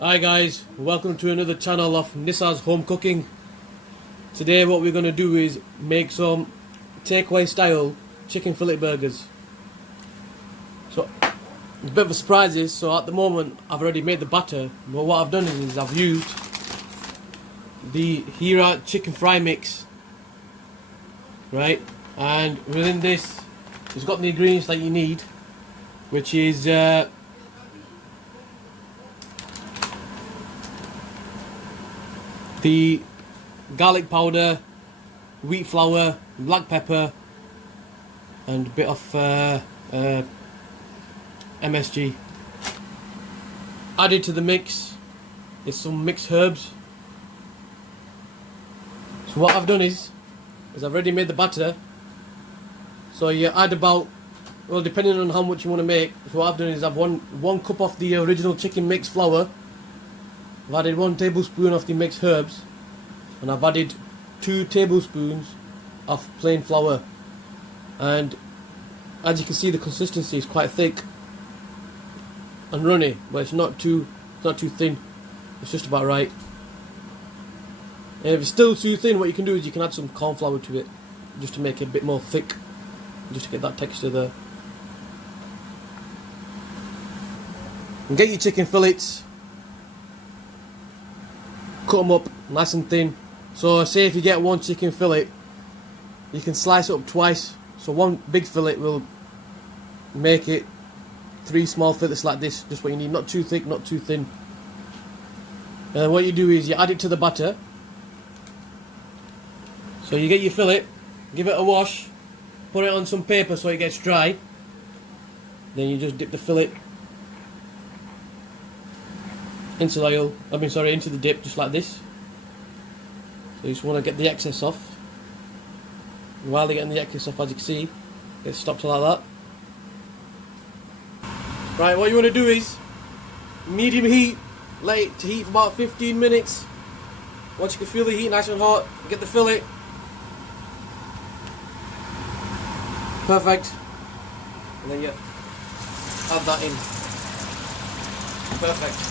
Hi guys, welcome to another channel of Nissa's Home Cooking. Today what we're going to do is make some takeaway style chicken fillet burgers. So a bit of a surprise is, so at the moment I've already made the batter, but what I've done is I've used the Hira chicken fry mix, right? And within this it's got the ingredients that you need, which is the garlic powder, wheat flour, black pepper, and a bit of MSG. Added to the mix is some mixed herbs. So what I've done is I've already made the batter. So you add about, well, depending on how much you want to make. So what I've done is I've one cup of the original chicken mix flour. I've added 1 tablespoon of the mixed herbs, and I've added 2 tablespoons of plain flour. And as you can see, the consistency is quite thick and runny, but it's not too thin. It's just about right. And if it's still too thin, what you can do is you can add some corn flour to it, just to make it a bit more thick, just to get that texture there. And get your chicken fillets. Cut them up nice and thin. So say if you get 1 chicken fillet, you can slice it up twice. So 1 big fillet will make it 3 small fillets like this, just what you need, not too thick, not too thin. And then what you do is you add it to the batter. So you get your fillet, give it a wash, put it on some paper so it gets dry. Then you just dip the fillet into the oil, into the dip, just like this. So you just want to get the excess off. And while they're getting the excess off, as you can see, it stops like that. Right, what you want to do is medium heat, let it to heat for about 15 minutes. Once you can feel the heat nice and hot, get the fillet. Perfect. And then you add that in. Perfect.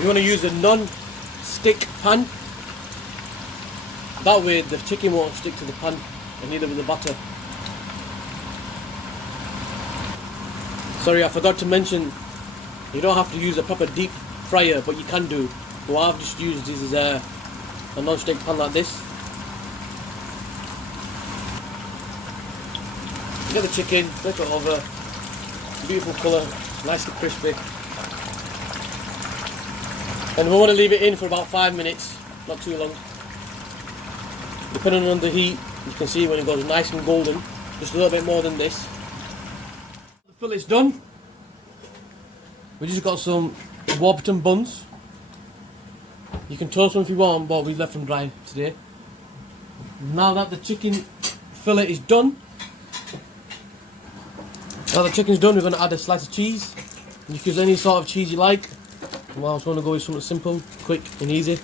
You want to use a non-stick pan. That way the chicken won't stick to the pan, and neither will the batter. Sorry, I forgot to mention, you don't have to use a proper deep fryer, but you can do. What I've just used is a non-stick pan like this. You get the chicken, flip it over, beautiful colour, nicely crispy. And we want to leave it in for about 5 minutes, not too long. Depending on the heat, you can see when it goes nice and golden, just a little bit more than this. The fillet's done. We just got some Warburton buns. You can toast them if you want, but we left them dry today. Now that the chicken fillet is done, we're going to add a slice of cheese. You can use any sort of cheese you like. Well, I just want to go with something simple, quick and easy.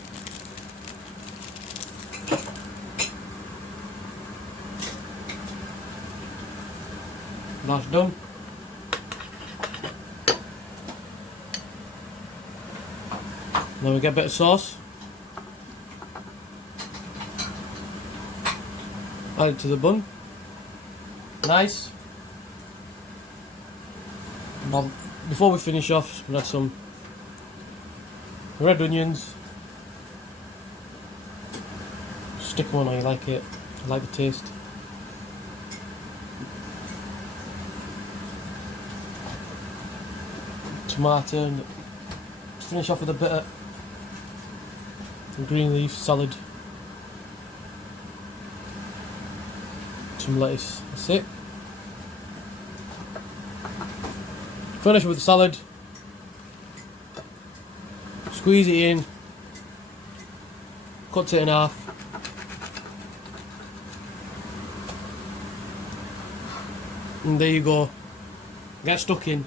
That's done. Now we get a bit of sauce. Add it to the bun. Nice. Now, before we finish off, we'll add some red onions. Stick one how you like it. I like the taste. Tomato, and finish off with a bit of green leaf salad. Some lettuce. That's it. Finish with the salad. Squeeze it in, cut it in half, and there you go. Get stuck in.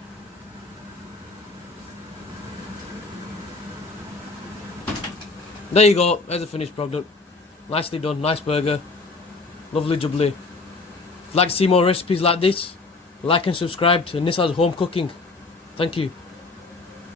There you go, there's the finished product. Nicely done, nice burger. Lovely jubbly. If you'd like to see more recipes like this, like and subscribe to Nissa's Home Cooking. Thank you.